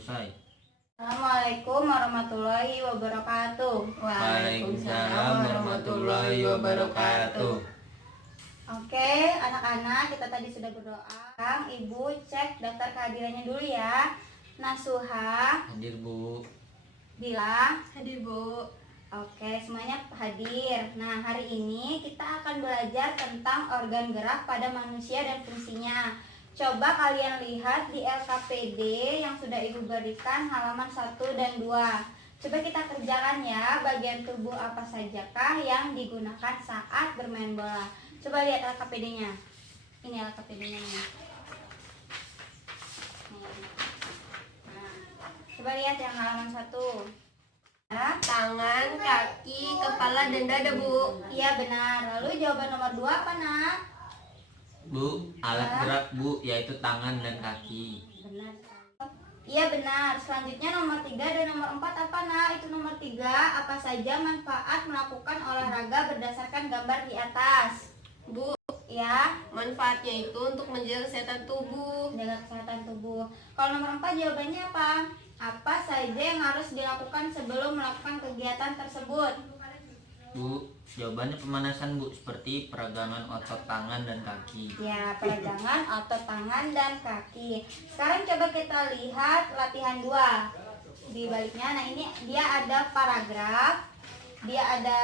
selesai. Assalamualaikum warahmatullahi wabarakatuh. Waalaikumsalam warahmatullahi wabarakatuh. Oke, anak-anak, kita tadi sudah berdoa. Kang, Ibu cek daftar kehadirannya dulu ya. Nasuha, Hadir Bu. Bila, Hadir Bu. oke, semuanya hadir. Nah, hari ini kita akan belajar tentang organ gerak pada manusia dan fungsinya. Coba kalian lihat di LKPD yang sudah Ibu berikan halaman 1 dan 2. Coba kita kerjakan ya, bagian tubuh apa sajakah yang digunakan saat bermain bola. Coba lihat LKPD-nya. Ini LKPD-nya nih. Nah, coba lihat yang halaman 1. Ya. Tangan, kaki, kepala, dan dada Bu. Iya benar. Lalu jawaban nomor 2 apa nak? Bu, alat gerak Bu, yaitu tangan dan kaki. Benar. Iya benar. Selanjutnya nomor 3 dan nomor 4 apa nak? Itu nomor 3. Apa saja manfaat melakukan olahraga berdasarkan gambar di atas? Bu, Ya, manfaatnya itu untuk menjaga kesehatan tubuh. menjaga kesehatan tubuh. Kalau nomor 4 jawabannya apa? Apa saja yang harus dilakukan sebelum melakukan kegiatan tersebut? Bu, jawabannya pemanasan Bu, seperti peragangan otot tangan dan kaki. Ya, peregangan otot tangan dan kaki. Sekarang coba kita lihat latihan 2 di baliknya. Nah, ini dia ada paragraf, dia ada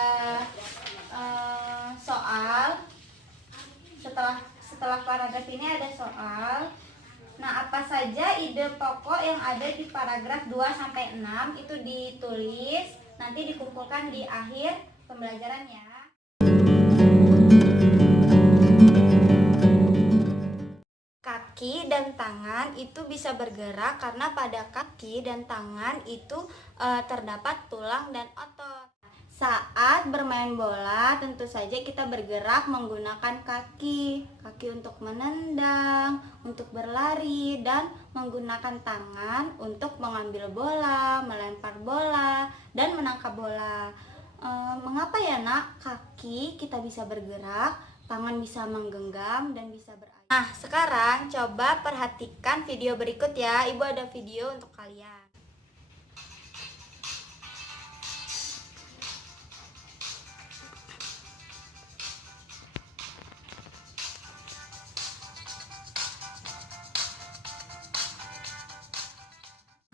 soal. Setelah paragraf ini ada soal. Nah, apa saja ide pokok yang ada di paragraf 2 sampai 6 itu ditulis, nanti dikumpulkan di akhir pembelajaran ya. Kaki dan tangan itu bisa bergerak karena pada kaki dan tangan itu terdapat tulang dan otot. Saat bermain bola tentu saja kita bergerak menggunakan kaki untuk menendang, untuk berlari, dan menggunakan tangan untuk mengambil bola, melempar bola, dan menangkap bola. Mengapa ya nak? Kaki kita bisa bergerak, tangan bisa menggenggam dan bisa berayun. Nah, sekarang coba perhatikan video berikut ya. Ibu ada video untuk kalian.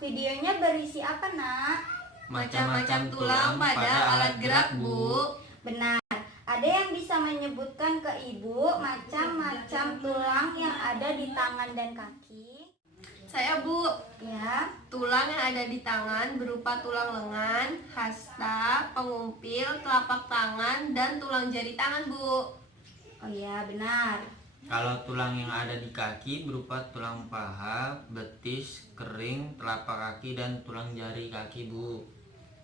Videonya berisi apa nak? Macam-macam tulang pada alat gerak Bu. Benar. Ada yang bisa menyebutkan ke ibu macam-macam tulang yang ada di tangan dan kaki? Saya Bu. Ya. Tulang yang ada di tangan berupa tulang lengan, hasta, pengumpil, telapak tangan, dan tulang jari tangan Bu. Oh iya, benar. Kalau tulang yang ada di kaki berupa tulang paha, betis, kering, telapak kaki, dan tulang jari kaki Bu.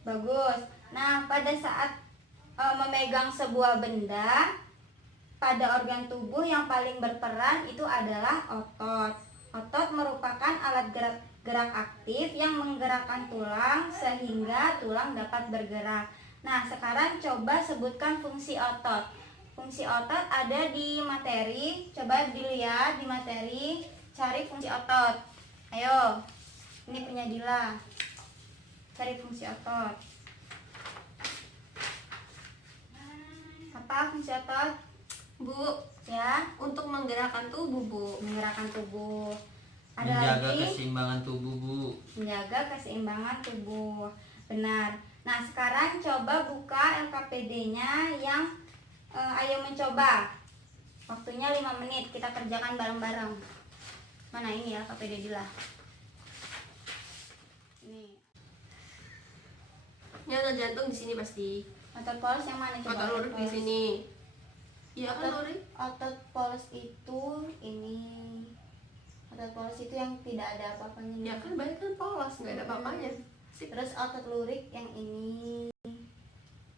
Bagus. Nah, pada saat memegang sebuah benda, pada organ tubuh yang paling berperan itu adalah otot. Otot merupakan alat gerak aktif yang menggerakkan tulang sehingga tulang dapat bergerak. Nah, sekarang coba sebutkan fungsi otot. Fungsi otot ada di materi. Coba dilihat di materi, cari fungsi otot. Ayo, ini punya Dila. Cari fungsi otot. Apa fungsi otot? Bu, Ya, untuk menggerakkan tubuh Bu. menggerakkan tubuh. Ada Menjaga lagi keseimbangan tubuh Bu. menjaga keseimbangan tubuh. Benar. Nah, sekarang coba buka LKPD-nya yang ayo mencoba. Waktunya 5 menit, kita kerjakan bareng-bareng. Mana ini LKPD Dila? Ini. Ini otot jantung di sini pasti. Otot polos yang mana coba? Otot lurus di polos. sini. Iya kan Otot, Lori? otot polos itu ini. Otot polos itu yang tidak ada apa-apanya. Ya kan banyak kan polos, nggak ada apa-apanya. Sip. Terus otot lurik yang ini,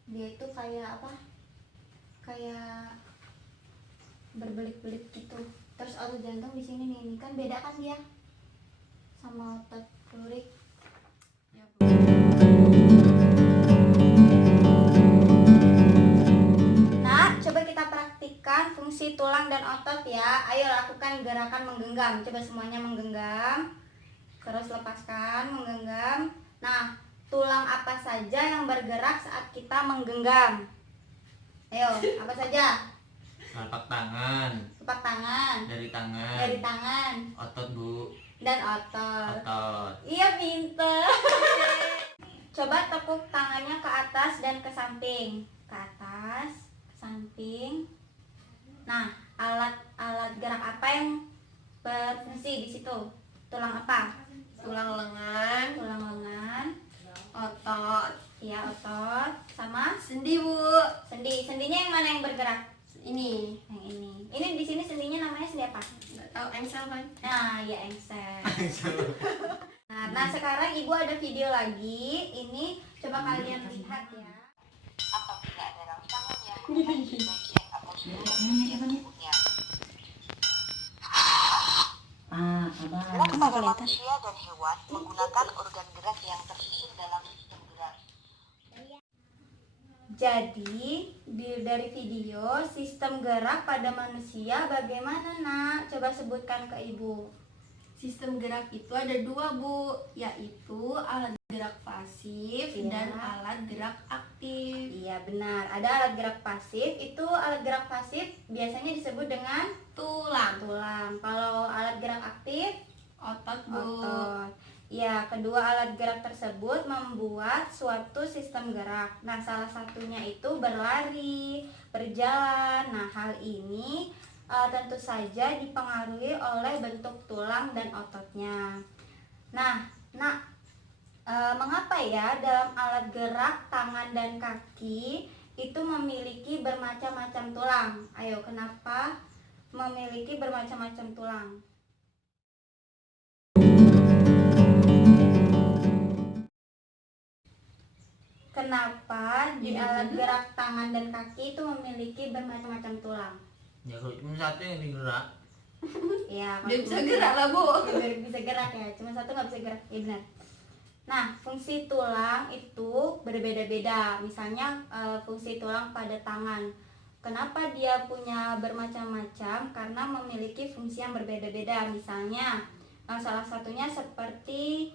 dia itu kayak apa? Kayak berbelit-belit gitu. Terus otot jantung di sini nih, ini kan beda kan dia sama otot lurik. Ya, Bu. Nah, coba kita praktikkan fungsi tulang dan otot ya. Ayo lakukan gerakan menggenggam. Coba semuanya menggenggam. Terus lepaskan, menggenggam. Nah, tulang apa saja yang bergerak saat kita menggenggam? Ayo, apa saja? Telapak tangan, Telapak tangan, dari tangan, dari tangan, otot Bu, dan otot. otot. Iya, pinter. Coba tepuk tangannya ke atas dan ke samping. Ke atas, ke samping. Nah, alat gerak apa yang berfungsi di situ? Tulang apa? Tulang lengan, Tulang lengan. otot, Iya, otot. Sama sendi Bu. sendi. Sendinya yang mana yang bergerak? Ini Yang ini. Ini di sini sendinya namanya sendi apa? nggak tahu engsel kan? Nah, ya engsel. Nah, sekarang Ibu ada video lagi. Ini coba kalian lihat ya. Apabila ada rangsangan yang memiliki bagian atau seluruh bagian tubuhnya. Gerak pada manusia dan hewan menggunakan organ gerak yang tersusun dalam sistem gerak. Jadi, dari video sistem gerak pada manusia bagaimana, Nak? Coba sebutkan ke Ibu. Sistem gerak itu ada dua Bu, yaitu alat gerak pasif Iya. dan alat gerak aktif. Iya, benar. Ada alat gerak pasif. Itu alat gerak pasif biasanya disebut dengan Tulang, tulang. Kalau alat gerak aktif, otot Bu. otot. Ya, kedua alat gerak tersebut membuat suatu sistem gerak. Nah, salah satunya itu berlari, berjalan. Nah, hal ini tentu saja dipengaruhi oleh bentuk tulang dan ototnya. Nah, mengapa ya dalam alat gerak tangan dan kaki itu memiliki bermacam-macam tulang? Ayo, kenapa memiliki bermacam-macam tulang? Kenapa di alat gerak tangan dan kaki itu memiliki bermacam-macam tulang? Ya kalau cuma satu yang digerak, Ya, Dia bisa gerak lah Bu. bisa gerak ya, cuma satu nggak bisa gerak, ya benar. Nah, fungsi tulang itu berbeda-beda. Misalnya fungsi tulang pada tangan. Kenapa dia punya bermacam-macam? Karena memiliki fungsi yang berbeda-beda. Misalnya salah satunya seperti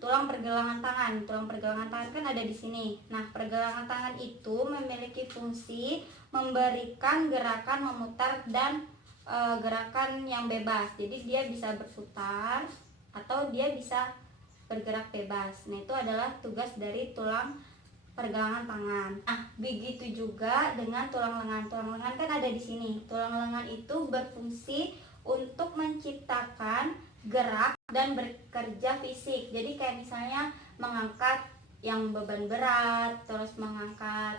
tulang pergelangan tangan. Tulang pergelangan tangan kan ada di sini. Nah, pergelangan tangan itu memiliki fungsi memberikan gerakan memutar dan gerakan yang bebas. Jadi dia bisa berputar atau dia bisa bergerak bebas. Nah, itu adalah tugas dari tulang pergelangan tangan. Nah, begitu juga dengan tulang lengan. Tulang lengan kan ada di sini. Tulang lengan itu berfungsi untuk menciptakan gerak dan bekerja fisik. Jadi kayak misalnya mengangkat yang beban berat, terus mengangkat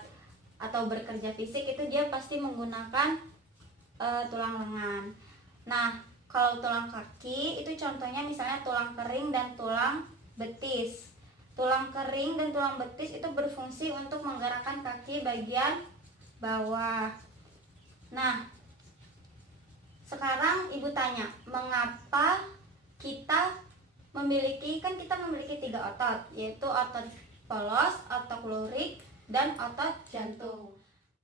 atau bekerja fisik itu dia pasti menggunakan tulang lengan. Nah, kalau tulang kaki itu contohnya misalnya tulang kering dan tulang betis. Tulang kering dan tulang betis itu berfungsi untuk menggerakkan kaki bagian bawah. Nah, sekarang Ibu tanya, mengapa kita memiliki 3 otot, yaitu otot polos, otot lurik, dan otot jantung.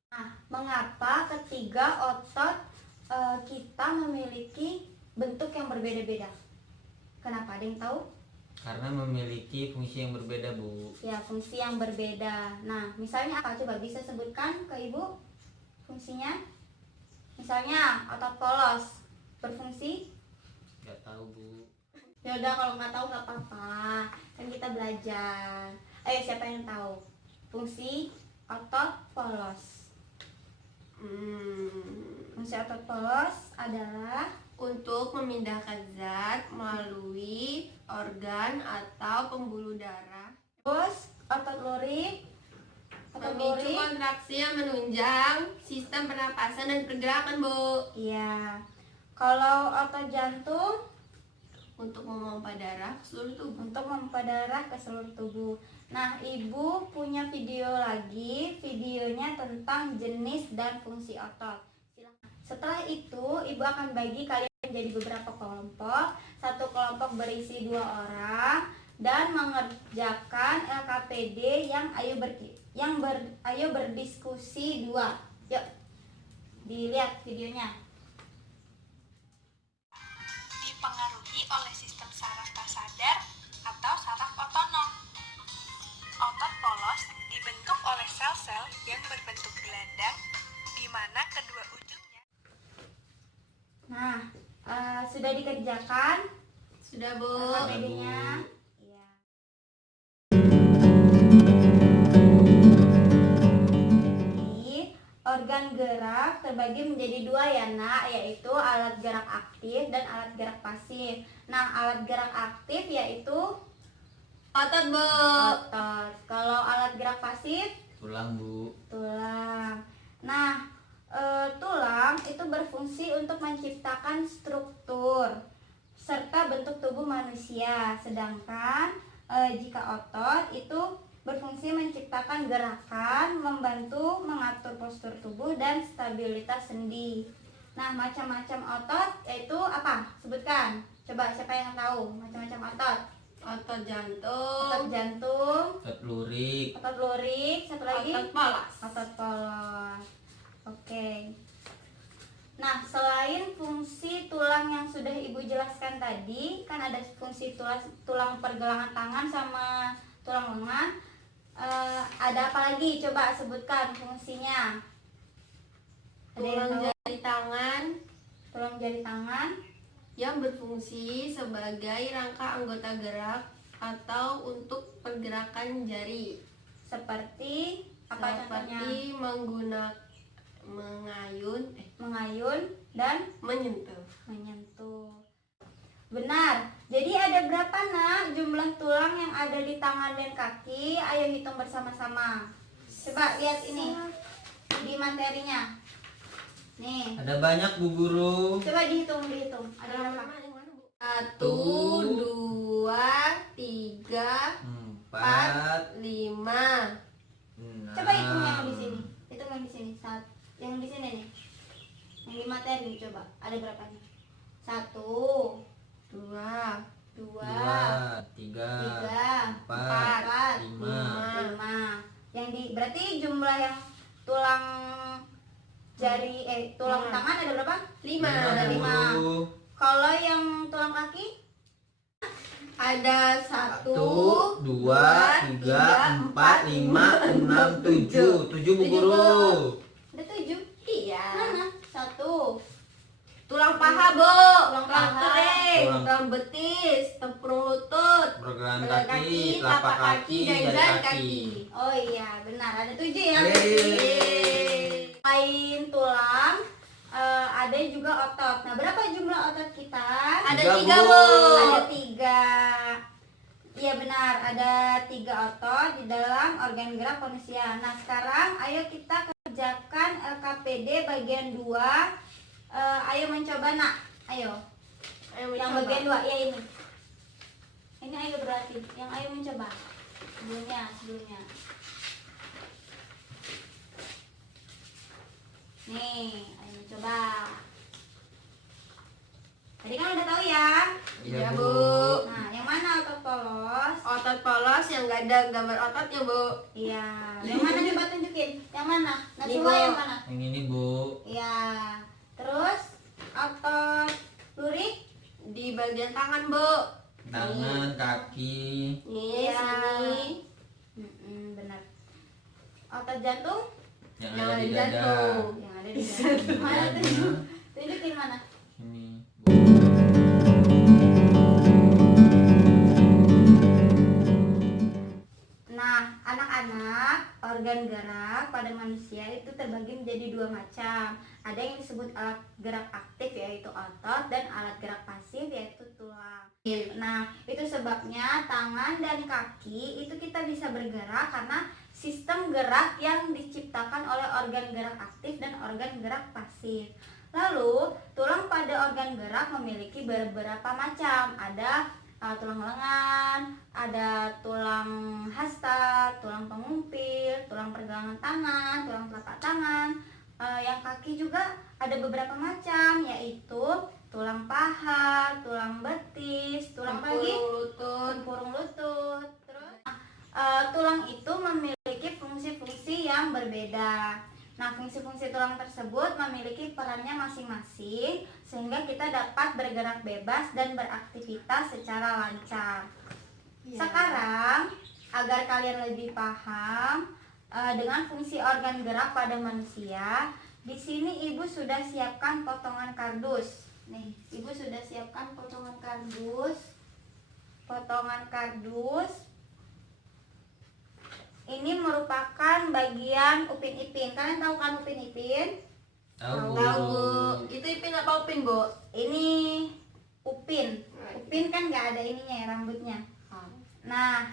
Nah, mengapa ketiga otot kita memiliki bentuk yang berbeda-beda? Kenapa? Ada yang tahu? karena memiliki fungsi yang berbeda Bu. Ya, fungsi yang berbeda. Nah, misalnya apa? Coba bisa sebutkan ke Ibu fungsinya. Misalnya otot polos berfungsi. Gak tahu Bu. Ya udah, kalau nggak tahu nggak apa-apa. Kan kita belajar. Ayo, siapa yang tahu fungsi otot polos? Fungsi otot polos adalah Untuk memindahkan zat melalui organ atau pembuluh darah, terus otot lurik. Otot memicu lurik. kontraksi yang menunjang sistem pernapasan dan pergerakan Bu. Iya. Kalau otot jantung Untuk memompa darah ke seluruh tubuh. untuk memompa darah ke seluruh tubuh. Nah, Ibu punya video lagi, videonya tentang jenis dan fungsi otot. Silakan. Setelah itu, Ibu akan bagi kalian menjadi beberapa kelompok. Satu kelompok berisi 2 orang dan mengerjakan LKPD yang ayo berdiskusi 2. Yuk, dilihat videonya. Dipengaruhi oleh sistem saraf Sudah dikerjakan Sudah, Bu. APD-nya? Iya. Jadi, organ gerak terbagi menjadi dua ya nak, yaitu alat gerak aktif dan alat gerak pasif. Nah, alat gerak aktif yaitu Otot, Bu. otot. Kalau alat gerak pasif Tulang, Bu. tulang. Nah, tulang itu berfungsi untuk menciptakan struktur serta bentuk tubuh manusia. Sedangkan jika otot itu berfungsi menciptakan gerakan, membantu mengatur postur tubuh dan stabilitas sendi. Nah, macam-macam otot yaitu apa? Sebutkan. Coba siapa yang tahu macam-macam otot? Otot jantung. Otot jantung, Otot lurik. otot lurik, satu lagi Otot polos. otot polos. Oke. Nah, selain fungsi tulang yang sudah Ibu jelaskan tadi, kan ada fungsi tulang pergelangan tangan sama tulang lengan. Ada apa lagi? Coba sebutkan fungsinya. Ada yang Tulang tahu? jari tangan Tulang jari tangan. yang berfungsi sebagai rangka anggota gerak atau untuk pergerakan jari. Seperti apa contohnya? Seperti mengayun, Mengayun dan menyentuh. menyentuh. Benar. Jadi ada berapa nak jumlah tulang yang ada di tangan dan kaki? Ayo hitung bersama-sama. Coba lihat ini di materinya. Nih, Ada banyak, Bu Guru. coba dihitung. Ada berapa? Satu, dua, tiga, 4, 5. 6. Coba hitung yang di sini. Hitung yang di sini. Yang di sini nih. Yang di materi coba. Ada berapa nih? 1, 2, 2, 3, 4, 3, 5. 5. Yang di berarti jumlah yang tulang jari tulang tangan ada berapa? 5. Ada 5. Kalau yang tulang kaki Ada 1, 1, 2, 3, 4, 5, 6, 7. 7, Bu Guru. ada 7. Iya. Mana? 1. Tulang paha, Bu. Tulang paha. kering, Tulang- tulang betis, tempurung lutut, Pergelangan pergelangan kaki, telapak kaki, dan jari jari kaki. Oh iya, benar. Ada 7 ya. Yeay. Selain tulang, ada juga otot. Nah, berapa jumlah otot kita? Ada 3, 3, Bu. Bu. Ada 3. Iya benar, ada 3 otot di dalam organ gerak manusia. Nah, sekarang ayo kita kerjakan LKPD bagian 2. Ayo mencoba nak. Ayo. Ayo Yang mencoba. bagian 2 ya ini. Ini ayo berarti. Yang ayo mencoba. Sebelumnya. Nih, ayo mencoba. Tadi kan udah tahu ya. Iya, Iya, Bu. Bu. Nah, yang mana otot polos? Otot polos yang gak ada gambar ototnya, Bu. Iya. Yang mana coba tunjukin? Yang mana? Ini, Nasuha Bu. yang mana? Yang ini, Bu. Iya. Terus otot lurik? Di bagian tangan, Bu. Tangan, kaki. Nih, Iya. sini. Benar. Otot jantung? Yang Yang ada di ada dada. jantung. Yang ada di dada. Mana tuh? Tunjukin mana? Ini. Nah, anak-anak, organ gerak pada manusia itu terbagi menjadi 2 macam. Ada yang disebut alat gerak aktif yaitu otot dan alat gerak pasif yaitu tulang. Nah, itu sebabnya tangan dan kaki itu kita bisa bergerak karena sistem gerak yang diciptakan oleh organ gerak aktif dan organ gerak pasif. Lalu, tulang pada organ gerak memiliki beberapa macam. Ada tulang lengan, ada tulang hasta, tulang pengumpil, tulang pergelangan tangan, tulang telapak tangan. Yang kaki juga ada beberapa macam, yaitu tulang paha, tulang betis, tulang apa lagi? Tempurung lutut. Tempurung lutut. Terus tulang itu memiliki fungsi-fungsi yang berbeda. Nah, fungsi-fungsi tulang tersebut memiliki perannya masing-masing sehingga kita dapat bergerak bebas dan beraktivitas secara lancar. Iya. Sekarang, agar kalian lebih paham dengan fungsi organ gerak pada manusia, di sini Ibu sudah siapkan potongan kardus. Nih, Ibu sudah siapkan potongan kardus. Potongan kardus ini merupakan bagian Upin Ipin. Kalian tahu kan Upin Ipin? Tahu, Tahu Bu. Itu Ipin apa Upin Bu? Ini Upin. Upin kan nggak ada ininya ya, rambutnya. Nah,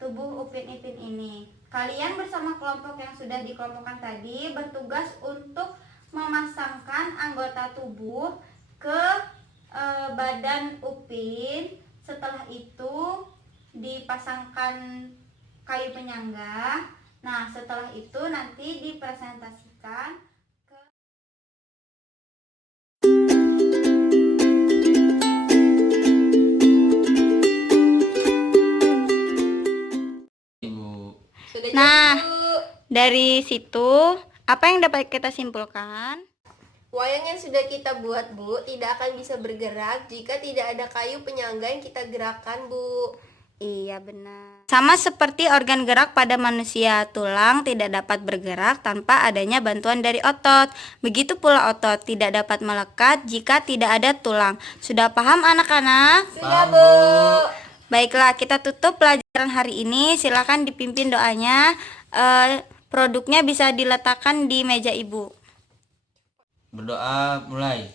tubuh Upin Ipin ini, kalian bersama kelompok yang sudah dikelompokkan tadi bertugas untuk memasangkan anggota tubuh ke badan Upin. Setelah itu dipasangkan kayu penyangga. Nah, setelah itu nanti dipresentasikan ke Ibu. Sudah Nah. jadi Bu. Dari situ, apa yang dapat kita simpulkan? Wayang yang sudah kita buat Bu tidak akan bisa bergerak jika tidak ada kayu penyangga yang kita gerakkan Bu. Iya, benar. Sama seperti organ gerak pada manusia, tulang tidak dapat bergerak tanpa adanya bantuan dari otot. Begitu pula otot tidak dapat melekat jika tidak ada tulang. Sudah paham anak-anak? Sudah Bu. Baiklah, kita tutup pelajaran hari ini. Silakan dipimpin doanya. Produknya bisa diletakkan di meja Ibu. Berdoa mulai.